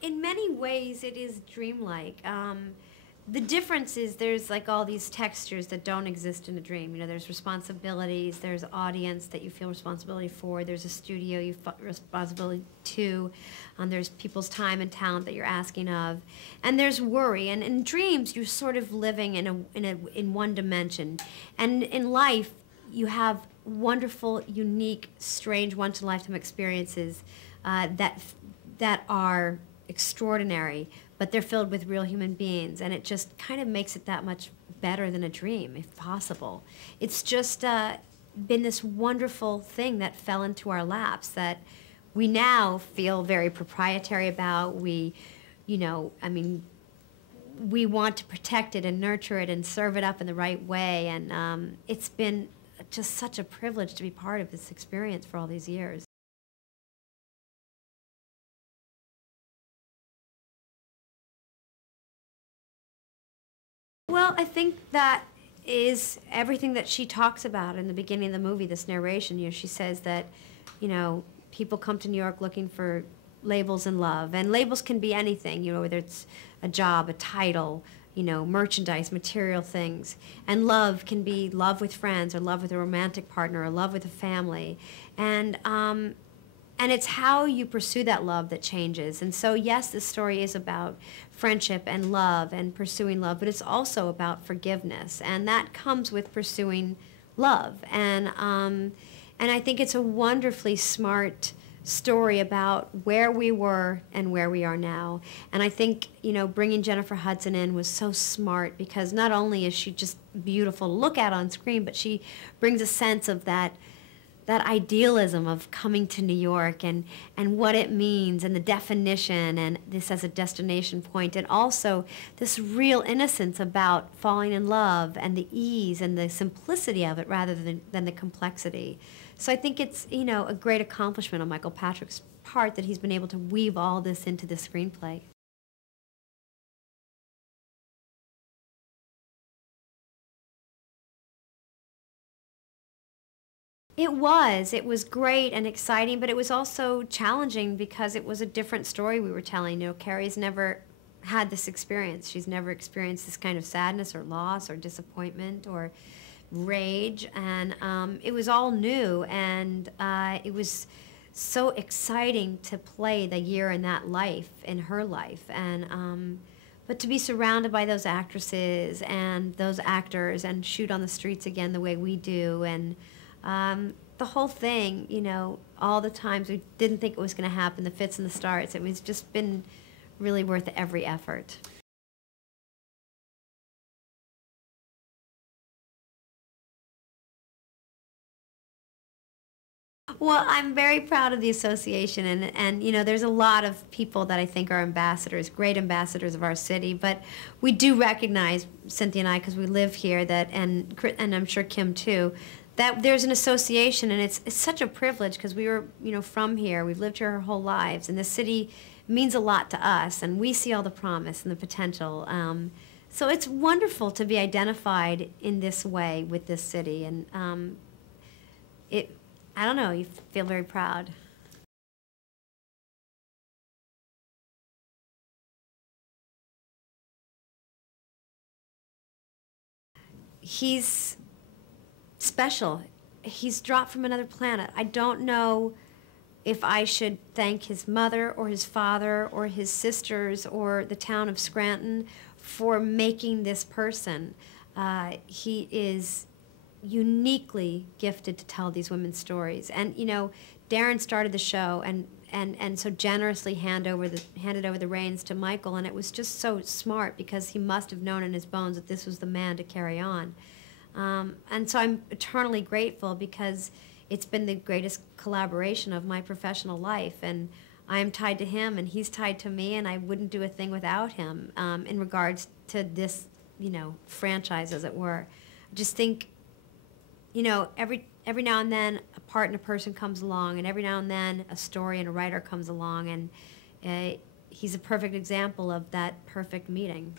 In many ways, it is dreamlike. The difference is there's like all these textures that don't exist in a dream. You know, there's responsibilities, there's audience that you feel responsibility for, there's a studio you feel responsibility to, there's people's time and talent that you're asking of, and there's worry. And in dreams, you're sort of living in one dimension, and in life, you have wonderful, unique, strange, once-in-a-lifetime experiences that are extraordinary, but they're filled with real human beings, and it just kind of makes it that much better than a dream, if possible. It's just been this wonderful thing that fell into our laps that we now feel very proprietary about. We, you know, I mean, we want to protect it and nurture it and serve it up in the right way, and it's been just such a privilege to be part of this experience for all these years. Well, I think that is everything that she talks about in the beginning of the movie, this narration. You know, she says that, you know, people come to New York looking for labels and love. And labels can be anything, you know, whether it's a job, a title, you know, merchandise, material things. And love can be love with friends or love with a romantic partner or love with a family. And it's how you pursue that love that changes. And so, yes, this story is about friendship and love and pursuing love, but it's also about forgiveness. And that comes with pursuing love. And I think it's a wonderfully smart story about where we were and where we are now. And I think, you know, bringing Jennifer Hudson in was so smart because not only is she just beautiful to look at on screen, but she brings a sense of that idealism of coming to New York and what it means and the definition and this as a destination point, and also this real innocence about falling in love and the ease and the simplicity of it rather than the complexity. So I think it's, you know, a great accomplishment on Michael Patrick's part that he's been able to weave all this into the screenplay. It was. It was great and exciting, but it was also challenging because it was a different story we were telling. You know, Carrie's never had this experience. She's never experienced this kind of sadness or loss or disappointment or rage, and it was all new, and it was so exciting to play the year in that life, in her life, and but to be surrounded by those actresses and those actors and shoot on the streets again the way we do, and the whole thing, you know, all the times we didn't think it was going to happen, the fits and the starts, it was just been really worth every effort. Well, I'm very proud of the association, and you know, there's a lot of people that I think are ambassadors, great ambassadors of our city, but we do recognize, Cynthia and I, because we live here, that, and I'm sure Kim too, that there's an association, and it's such a privilege because we were, you know, from here. We've lived here our whole lives, and the city means a lot to us, and we see all the promise and the potential. So it's wonderful to be identified in this way with this city, and it, I don't know, you feel very proud. He's special. He's dropped from another planet. I don't know if I should thank his mother or his father or his sisters or the town of Scranton for making this person. He is uniquely gifted to tell these women's stories. And, you know, Darren started the show and so generously handed over the reins to Michael, and it was just so smart because he must have known in his bones that this was the man to carry on. And so I'm eternally grateful because it's been the greatest collaboration of my professional life, and I'm tied to him and he's tied to me, and I wouldn't do a thing without him in regards to this, you know, franchise, as it were. I just think, you know, every now and then a part and a person comes along, and every now and then a story and a writer comes along, and he's a perfect example of that perfect meeting.